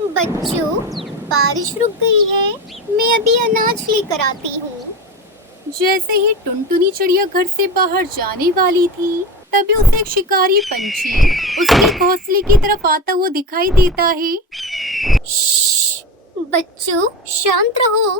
बच्चों, बारिश रुक गई है। मैं अभी अनाज लेकर आती हूँ। जैसे ही टुनटुनी चिड़िया घर से बाहर जाने वाली थी, तभी उसे एक शिकारी पंछी उसके घोंसले की तरफ आता हुआ दिखाई देता है। श्श्श, बच्चों शांत रहो।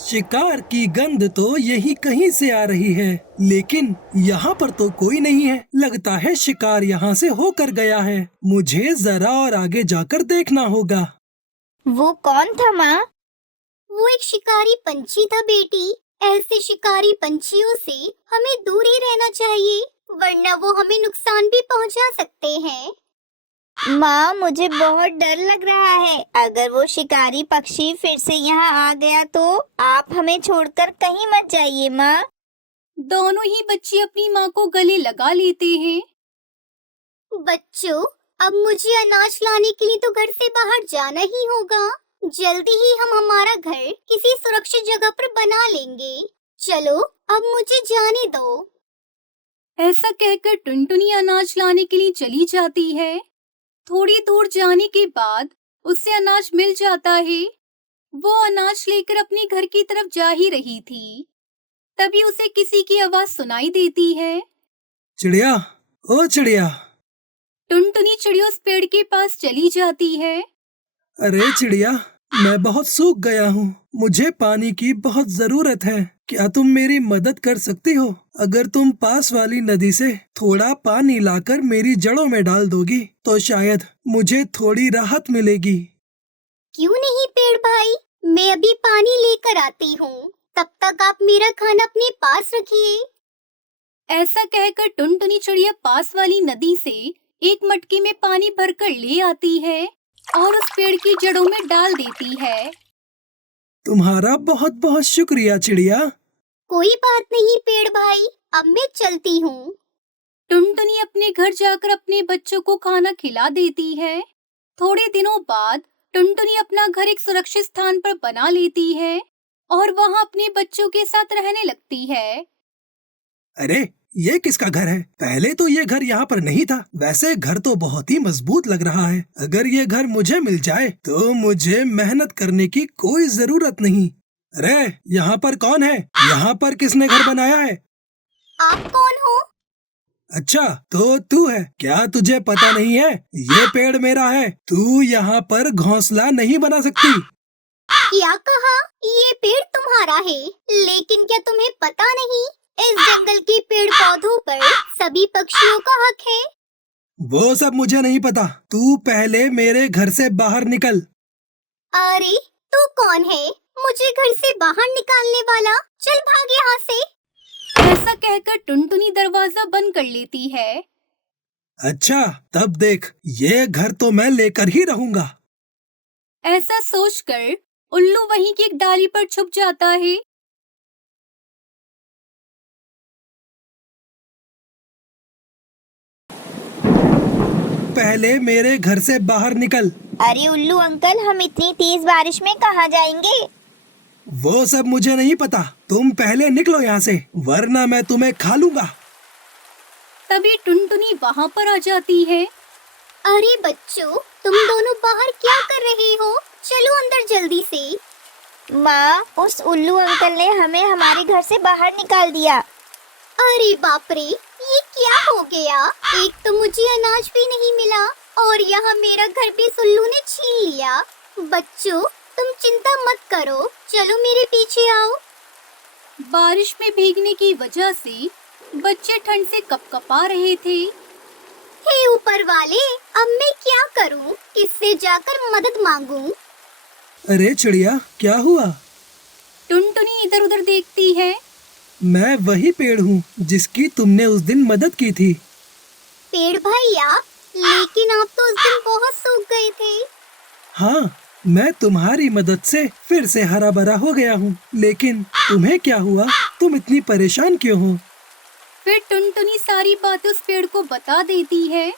शिकार की गंध तो यही कहीं से आ रही है, लेकिन यहाँ पर तो कोई नहीं है। लगता है शिकार यहाँ से होकर गया है। मुझे जरा और आगे जाकर देखना होगा। वो कौन था माँ? वो एक शिकारी पंछी था बेटी। ऐसे शिकारी पंछियों से हमें दूर ही रहना चाहिए, वरना वो हमें नुकसान भी पहुंचा सकते हैं। माँ, मुझे बहुत डर लग रहा है। अगर वो शिकारी पक्षी फिर से यहाँ आ गया तो आप हमें छोड़कर कहीं मत जाइए माँ। दोनों ही बच्चे अपनी माँ को गले लगा लेते हैं। बच्चों, अब मुझे अनाज लाने के लिए तो घर से बाहर जाना ही होगा। जल्दी ही हम हमारा घर किसी सुरक्षित जगह पर बना लेंगे। चलो, अब मुझे जाने दो। ऐसा कहकर टुनटुनी अनाज लाने के लिए चली जाती है। थोड़ी दूर जाने के बाद उसे अनाज मिल जाता है। वो अनाज लेकर अपने घर की तरफ जा ही रही थी, तभी उसे किसी की आवाज सुनाई देती है। चिड़िया, ओ चिड़िया। टुनटुनी चिड़िया उस पेड़ के पास चली जाती है। अरे चिड़िया, मैं बहुत सूख गया हूँ। मुझे पानी की बहुत जरूरत है। क्या तुम मेरी मदद कर सकती हो? अगर तुम पास वाली नदी से थोड़ा पानी लाकर मेरी जड़ों में डाल दोगी तो शायद मुझे थोड़ी राहत मिलेगी। क्यों नहीं पेड़ भाई, मैं अभी पानी लेकर आती हूँ। तब तक आप मेरा खाना अपने पास रखिए। ऐसा कहकर टुनटुनी चिड़िया पास वाली नदी से एक मटकी में पानी भरकर ले आती है और उस पेड़ की जड़ों में डाल देती है। तुम्हारा बहुत बहुत शुक्रिया चिड़िया। कोई बात नहीं पेड़ भाई, अब मैं चलती हूँ। टुनटुनी अपने घर जाकर अपने बच्चों को खाना खिला देती है। थोड़े दिनों बाद टुनटुनी अपना घर एक सुरक्षित स्थान पर बना लेती है और वहाँ अपने बच्चों के साथ रहने लगती है। अरे, ये किसका घर है? पहले तो ये घर यहाँ पर नहीं था। वैसे घर तो बहुत ही मजबूत लग रहा है। अगर ये घर मुझे मिल जाए तो मुझे मेहनत करने की कोई जरूरत नहीं। अरे, यहाँ पर कौन है? यहाँ पर किसने घर बनाया है? आप कौन हो? अच्छा, तो तू है क्या? तुझे पता नहीं है? ये पेड़ मेरा है। तू यहाँ पर घोंसला नहीं बना सकती। क्या कहा? ये पेड़ तुम्हारा है, लेकिन क्या तुम्हें पता नहीं इस जंगल के पेड़ पौधों पर सभी पक्षियों का हक है? वो सब मुझे नहीं पता। तू पहले मेरे घर से बाहर निकल। अरे, तू कौन है मुझे घर से बाहर निकालने वाला? चल भाग यहाँ से। ऐसा कहकर टुनटुनी दरवाजा बंद कर लेती है। अच्छा, तब देख, ये घर तो मैं लेकर ही रहूंगा। ऐसा सोचकर उल्लू वहीं की एक डाली पर छुप जाता है। पहले मेरे घर से बाहर निकल। अरे उल्लू अंकल, हम इतनी तेज बारिश में कहाँ जाएंगे? वो सब मुझे नहीं पता। तुम पहले निकलो यहाँ से, वरना मैं तुम्हें खा लूंगा। तभी टुनटुनी वहाँ पर आ जाती है। अरे बच्चों, तुम दोनों बाहर क्या कर रहे हो? चलो अंदर जल्दी से। माँ, उस उल्लू अंकल ने हमें हमारे घर से बाहर निकाल दिया। अरे बाप रे, ये क्या हो गया? एक तो मुझे अनाज भी नहीं मिला और यहाँ मेरा घर भी उल्लू ने छीन लिया। बच्चों, तुम चिंता मत करो, चलो मेरे पीछे आओ। बारिश में भीगने की वजह से बच्चे ठंड से कपकपा रहे थे। हे ऊपर वाले, अब मैं क्या करूं? किससे जाकर मदद मांगूं? अरे चिड़िया, क्या हुआ? टुनटुनी इधर उधर देखती है। मैं वही पेड़ हूँ जिसकी तुमने उस दिन मदद की थी। पेड़ भैया, लेकिन आप तो उस दिन बहुत सूख गए थे। हाँ, मैं तुम्हारी मदद से फिर से हरा भरा हो गया हूँ। लेकिन तुम्हें क्या हुआ? तुम इतनी परेशान क्यों हो? फिर टुनटुनी सारी बातें उस पेड़ को बता देती है।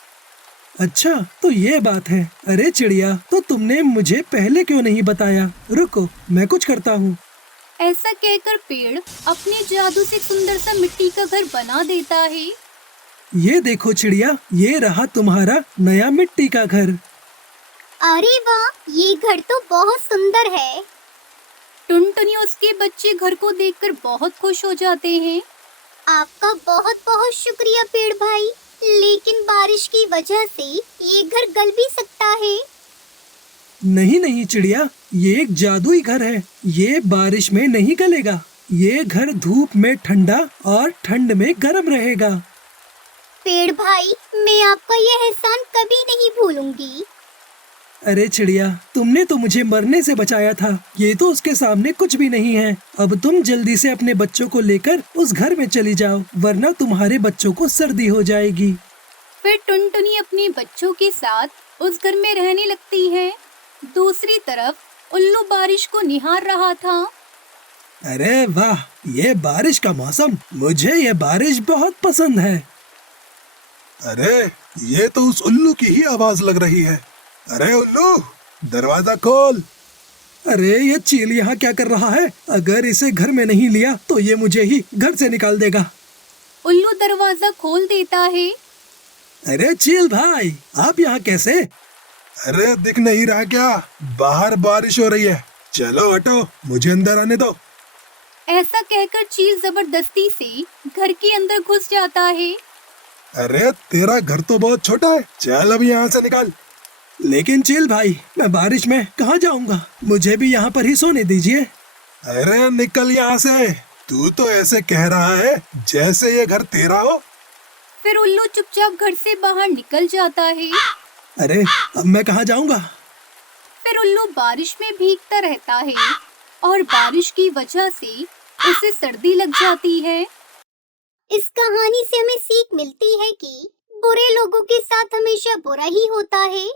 अच्छा, तो ये बात है। अरे चिड़िया, तो तुमने मुझे पहले क्यों नहीं बताया? रुको, मैं कुछ करता हूँ। ऐसा कहकर पेड़ अपने जादू से सुंदर सा मिट्टी का घर बना देता है। ये देखो चिड़िया, ये रहा तुम्हारा नया मिट्टी का घर। अरे वाह, ये घर तो बहुत सुंदर है। टुनटुनी और उसके बच्चे घर को देखकर बहुत खुश हो जाते हैं। आपका बहुत बहुत शुक्रिया पेड़ भाई, लेकिन बारिश की वजह से ये घर गल भी सकता है। नहीं नहीं चिड़िया, ये एक जादुई घर है। ये बारिश में नहीं गलेगा। ये घर धूप में ठंडा और ठंड में गर्म रहेगा। पेड़ भाई, मैं आपका ये एहसान कभी नहीं भूलूंगी। अरे चिड़िया, तुमने तो मुझे मरने से बचाया था। ये तो उसके सामने कुछ भी नहीं है। अब तुम जल्दी से अपने बच्चों को लेकर उस घर में चली जाओ, वरना तुम्हारे बच्चों को सर्दी हो जाएगी। फिर टुनटुनी अपने बच्चों के साथ उस घर में रहने लगती है। दूसरी तरफ उल्लू बारिश को निहार रहा था। अरे वाह, ये बारिश का मौसम, मुझे ये बारिश बहुत पसंद है। अरे ये तो उस उल्लू की ही आवाज लग रही है। अरे उल्लू, दरवाजा खोल। अरे ये चील यहाँ क्या कर रहा है? अगर इसे घर में नहीं लिया तो ये मुझे ही घर से निकाल देगा। उल्लू दरवाजा खोल देता है। अरे चील भाई, आप यहाँ कैसे? अरे दिख नहीं रहा क्या? बाहर बारिश हो रही है। चलो हटो, मुझे अंदर आने दो। ऐसा कहकर चील जबरदस्ती से घर के अंदर घुस जाता है। अरे तेरा घर तो बहुत छोटा है, चल अब यहाँ से निकल। लेकिन चील भाई, मैं बारिश में कहाँ जाऊँगा? मुझे भी यहाँ पर ही सोने दीजिए। अरे निकल यहाँ से। तू तो ऐसे कह रहा है जैसे ये घर तेरा हो। फिर उल्लू चुपचाप घर से बाहर निकल जाता है। अरे अब मैं कहाँ जाऊँगा? फिर उल्लू बारिश में भीगता रहता है और बारिश की वजह से उसे सर्दी लग जाती है। इस कहानी से हमें सीख मिलती है कि बुरे लोगों के साथ हमेशा बुरा ही होता है।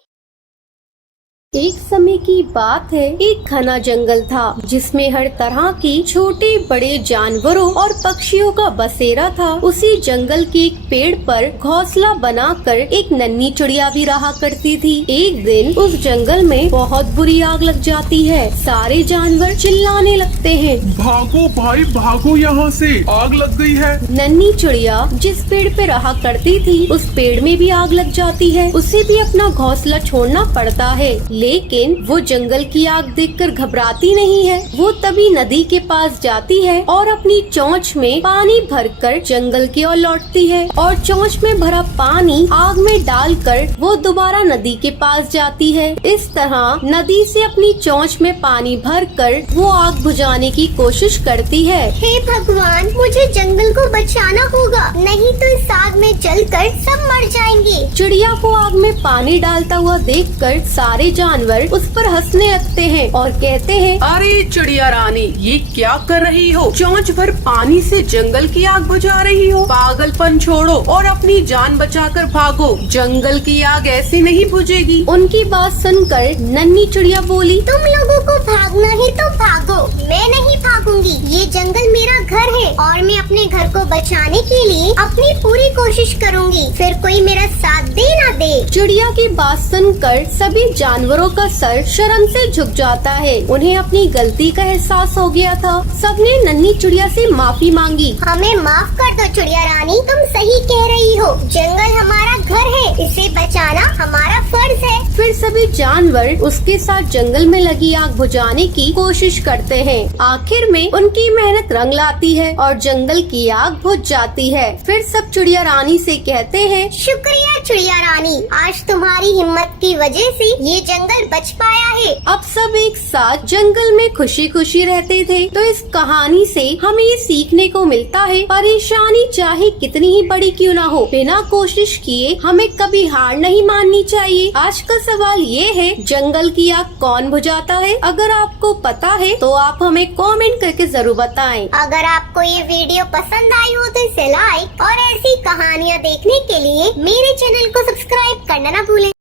एक समय की बात है, एक घना जंगल था जिसमें हर तरह की छोटे बड़े जानवरों और पक्षियों का बसेरा था। उसी जंगल के एक पेड़ पर घोंसला बनाकर एक नन्ही चिड़िया भी रहा करती थी। एक दिन उस जंगल में बहुत बुरी आग लग जाती है। सारे जानवर चिल्लाने लगते हैं, भागो भाई भागो यहाँ से, आग लग गई है। नन्ही चिड़िया जिस पेड़ पे रहा करती थी उस पेड़ में भी आग लग जाती है। उसे भी अपना घोंसला छोड़ना पड़ता है, लेकिन वो जंगल की आग देखकर घबराती नहीं है। वो तभी नदी के पास जाती है और अपनी चोंच में पानी भरकर जंगल की ओर लौटती है और चोंच में भरा पानी आग में डालकर वो दोबारा नदी के पास जाती है। इस तरह नदी से अपनी चोंच में पानी भरकर वो आग बुझाने की कोशिश करती है। हे भगवान, मुझे जंगल को बचाना होगा, नहीं तो इस आग में जलकर सब मर जाएंगे। चिड़िया को आग में पानी डालता हुआ देखकर सारे जानवर उस पर हंसने लगते हैं और कहते हैं, अरे चिड़िया रानी, ये क्या कर रही हो? चोंच भर पानी से जंगल की आग बुझा रही हो। पागलपन छोड़ो और अपनी जान बचाकर भागो। जंगल की आग ऐसे नहीं बुझेगी। उनकी बात सुनकर नन्ही चिड़िया बोली, तुम लोगों को भागना है तो भागो, मैं नहीं भागूंगी। ये जंगल मेरा घर है और मैं अपने घर को बचाने के लिए अपनी पूरी कोशिश करूंगी, फिर कोई मेरा साथ दे ना दे। चिड़िया की बात सुनकर सभी जानवरों का सर शर्म से झुक जाता है। उन्हें अपनी गलती का एहसास हो गया था। सबने नन्ही चिड़िया से माफी मांगी। हमें माफ कर दो चिड़िया रानी, तुम सही कह रही हो, जंगल हमारा घर है, इसे बचाना हमारा फर्ज है। फिर सभी जानवर उसके साथ जंगल में लगी आग बुझाने की कोशिश करते हैं। आखिर में उनकी मेहनत रंग लाती है और जंगल की आग बुझ जाती है। फिर सब चिड़िया रानी से कहते हैं, शुक्रिया चिड़िया रानी, आज तुम्हारी हिम्मत की वजह से ये जंगल बच पाया है। अब सब एक साथ जंगल में खुशी खुशी रहते थे। तो इस कहानी से हमें ये सीखने को मिलता है, परेशानी चाहे कितनी ही बड़ी क्यों ना हो, बिना कोशिश किए हमें कभी हार नहीं माननी चाहिए। आज का सवाल ये है, जंगल की आग कौन बुझाता है? अगर आपको पता है तो आप हमें कमेंट करके जरूर बताएं। अगर आपको ये वीडियो पसंद आई हो तो इसे लाइक और ऐसी कहानियाँ देखने के लिए मेरे चैनल को सब्सक्राइब करना ना भूलें।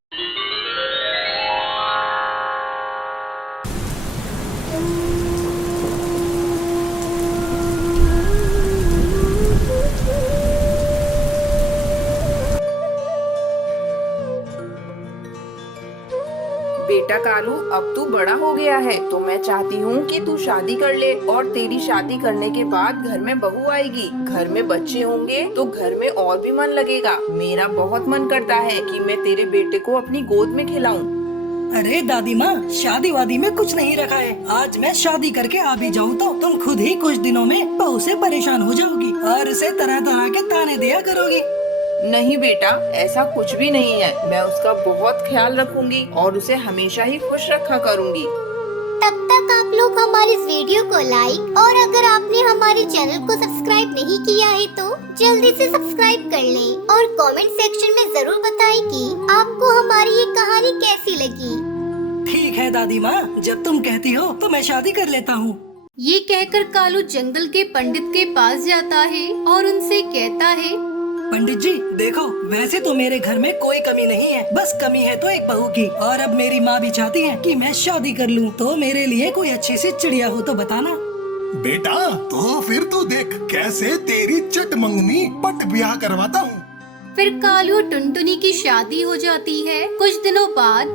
बेटा कालू, अब तू बड़ा हो गया है तो मैं चाहती हूँ कि तू शादी कर ले और तेरी शादी करने के बाद घर में बहू आएगी, घर में बच्चे होंगे तो घर में और भी मन लगेगा। मेरा बहुत मन करता है कि मैं तेरे बेटे को अपनी गोद में खिलाऊं। अरे दादी माँ, शादी वादी में कुछ नहीं रखा है। आज मैं शादी करके आ भी जाऊँ तो तुम खुद ही कुछ दिनों में बहू से परेशान हो जाओगी और उसे तरह तरह के ताने दिया करोगी। नहीं बेटा, ऐसा कुछ भी नहीं है। मैं उसका बहुत ख्याल रखूंगी और उसे हमेशा ही खुश रखा करूंगी। तब तक आप लोग हमारे इस वीडियो को लाइक और अगर आपने हमारे चैनल को सब्सक्राइब नहीं किया है तो जल्दी से सब्सक्राइब कर लें और कमेंट सेक्शन में जरूर बताएं कि आपको हमारी ये कहानी कैसी लगी। ठीक है दादी माँ, जब तुम कहती हो तो मैं शादी कर लेता हूँ। ये कहकर कालू जंगल के पंडित के पास जाता है और उनसे कहता है, पंडित जी देखो, वैसे तो मेरे घर में कोई कमी नहीं है, बस कमी है तो एक बहू की। और अब मेरी माँ भी चाहती है कि मैं शादी कर लूँ, तो मेरे लिए कोई अच्छी सी चिड़िया हो तो बताना। बेटा तो फिर तू देख कैसे तेरी चट मंगनी पट ब्याह करवाता हूँ। फिर कालू और टुनटुनी की शादी हो जाती है। कुछ दिनों बाद,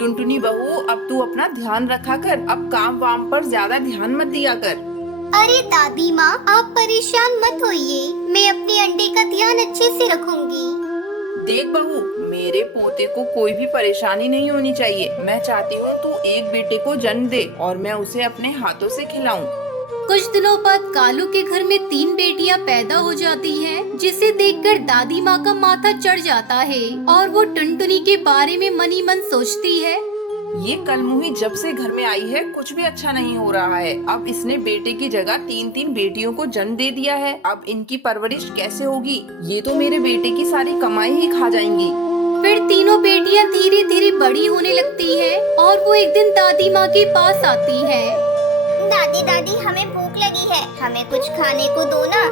टुनटुनी बहू, अब तू अपना ध्यान रखा कर, अब काम वाम पर ज्यादा ध्यान मत दिया कर। अरे दादी माँ, आप परेशान मत होइए, मैं अपने अंडे का ध्यान अच्छे से रखूंगी। देख बहू, मेरे पोते को कोई भी परेशानी नहीं होनी चाहिए। मैं चाहती हूँ तू एक बेटे को जन्म दे और मैं उसे अपने हाथों से खिलाऊं। कुछ दिनों बाद कालू के घर में 3 बेटियां पैदा हो जाती हैं, जिसे देखकर दादी माँ का माथा चढ़ जाता है और वो टुनटुनी के बारे में मनी मन सोचती है। ये कलमुही जब से घर में आई है कुछ भी अच्छा नहीं हो रहा है। अब इसने बेटे की जगह 3-3 बेटियों को जन्म दे दिया है। अब इनकी परवरिश कैसे होगी? ये तो मेरे बेटे की सारी कमाई ही खा जाएंगी। फिर तीनों बेटियां धीरे धीरे बड़ी होने लगती हैं और वो एक दिन दादी माँ के पास आती हैं। दादी दादी, हमें भूख लगी है, हमें कुछ खाने को दो ना।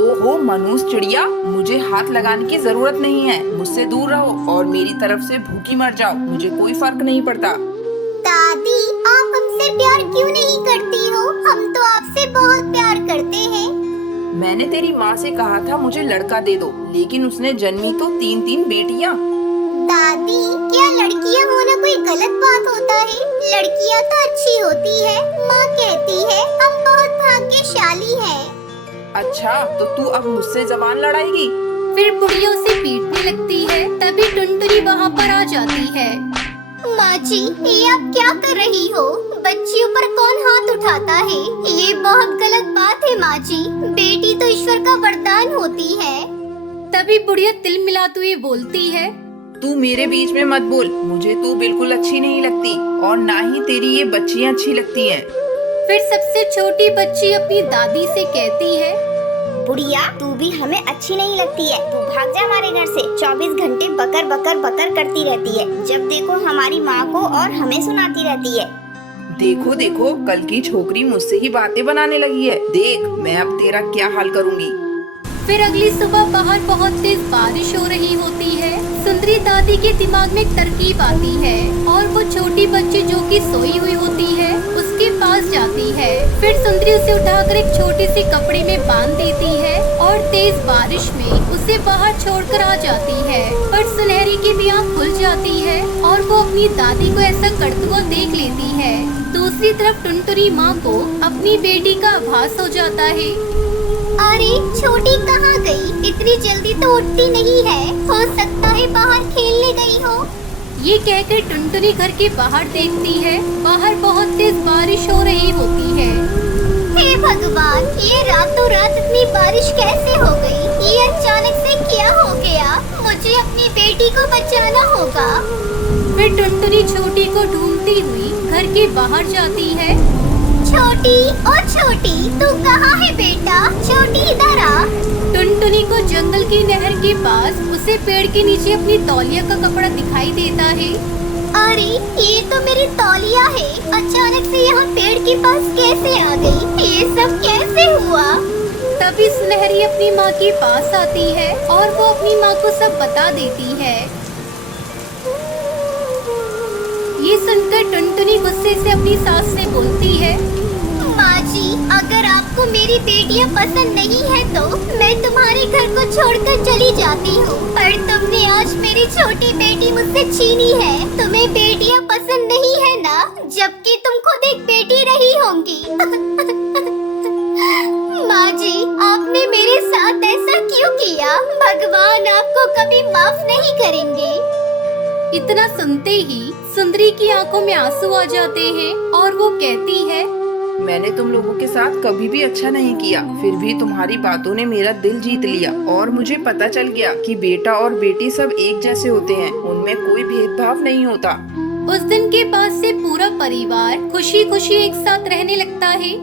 ओहो मनूस चिड़िया, मुझे हाथ लगाने की जरूरत नहीं है। मुझसे दूर रहो और मेरी तरफ से भूखी मर जाओ, मुझे कोई फर्क नहीं पड़ता। दादी, आप हमसे प्यार क्यों नहीं करती हो? हम तो आपसे बहुत प्यार करते हैं। मैंने तेरी माँ से कहा था मुझे लड़का दे दो, लेकिन उसने जन्मी तो 3-3 बेटियाँ। दादी, क्या लड़कियाँ होना कोई गलत बात होता है? लड़कियाँ तो अच्छी होती है। माँ कहती है हम बहुत भाग्यशाली हैं। अच्छा, तो तू अब मुझसे जबान लड़ाएगी? फिर बुढ़िया उसे पीटने लगती है। तभी टुनटुनी वहाँ पर आ जाती है। माँ जी, ये आप क्या कर रही हो? बच्चियों पर कौन हाथ उठाता है? ये बहुत गलत बात है माँ जी। बेटी तो ईश्वर का वरदान होती है। तभी बुढ़िया तिल मिलाते हुए बोलती है, तू मेरे बीच में मत बोल, मुझे तू बिल्कुल अच्छी नहीं लगती और ना ही तेरी ये बच्चियाँ अच्छी लगती हैं। फिर सबसे छोटी बच्ची अपनी दादी से कहती है, बुढ़िया, तू भी हमें अच्छी नहीं लगती है, तू भाग जा हमारे घर से। 24 घंटे बकर बकर बकर करती रहती है, जब देखो हमारी माँ को और हमें सुनाती रहती है। देखो देखो, कल की छोकरी मुझसे ही बातें बनाने लगी है। देख मैं अब तेरा क्या हाल करूँगी। फिर अगली सुबह बाहर बहुत तेज बारिश हो रही होती है। सुंदरी दादी के दिमाग में एक तरकीब आती है और वो छोटी बच्ची जो कि सोई हुई होती है उसके पास जाती है। फिर सुंदरी उसे उठाकर एक छोटे से कपड़े में बांध देती है और तेज बारिश में उसे बाहर छोड़कर आ जाती है। पर सुनहरी की भी आँख खुल जाती है और वो अपनी दादी को ऐसा करते हुए देख लेती है। दूसरी तरफ टुनटुनी माँ को अपनी बेटी का आभास हो जाता है। अरे छोटी कहाँ गई? इतनी जल्दी तो उठती नहीं है। हो सकता है बाहर खेलने गई हो। ये कहकर टुनटुनी घर के बाहर देखती है। बाहर बहुत तेज बारिश हो रही होती है। हे भगवान, ये रातों रात इतनी बारिश कैसे हो गई? ये अचानक से क्या हो गया? मुझे अपनी बेटी को बचाना होगा। फिर टुनटुनी छोटी को ढूंढती हुई घर के बाहर जाती है। छोटी, ओ छोटी, तू कहाँ है बेटा? छोटी इधर आ। टुनटुनी को जंगल की नहर के पास उसे पेड़ के नीचे अपनी तौलिया का कपड़ा दिखाई देता है। अरे ये तो मेरी तौलिया है। अचानक से यहाँ पेड़ के पास कैसे आ गई? ये सब कैसे हुआ? तभी सुनहरी अपनी माँ के पास आती है और वो अपनी माँ को सब बता देती है। ये सुनकर टुनटुनी गुस्से से अपनी सास से बोलती है, माँ जी, अगर आपको मेरी बेटियाँ पसंद नहीं है तो मैं तुम्हारे घर को छोड़कर चली जाती हूँ। पर तुमने आज मेरी छोटी बेटी मुझसे छीनी है। तुम्हें बेटियाँ पसंद नहीं है ना? जबकि तुम खुद एक बेटी रही होंगी। माँ जी, आपने मेरे साथ ऐसा क्यों किया? भगवान आपको कभी माफ नहीं करेंगे। इतना सुनते ही सुंदरी की आंखों में आंसू आ जाते हैं और वो कहती है, मैंने तुम लोगों के साथ कभी भी अच्छा नहीं किया, फिर भी तुम्हारी बातों ने मेरा दिल जीत लिया और मुझे पता चल गया कि बेटा और बेटी सब एक जैसे होते हैं, उनमें कोई भेदभाव नहीं होता। उस दिन के बाद से पूरा परिवार खुशी खुशी एक साथ रहने लगता है।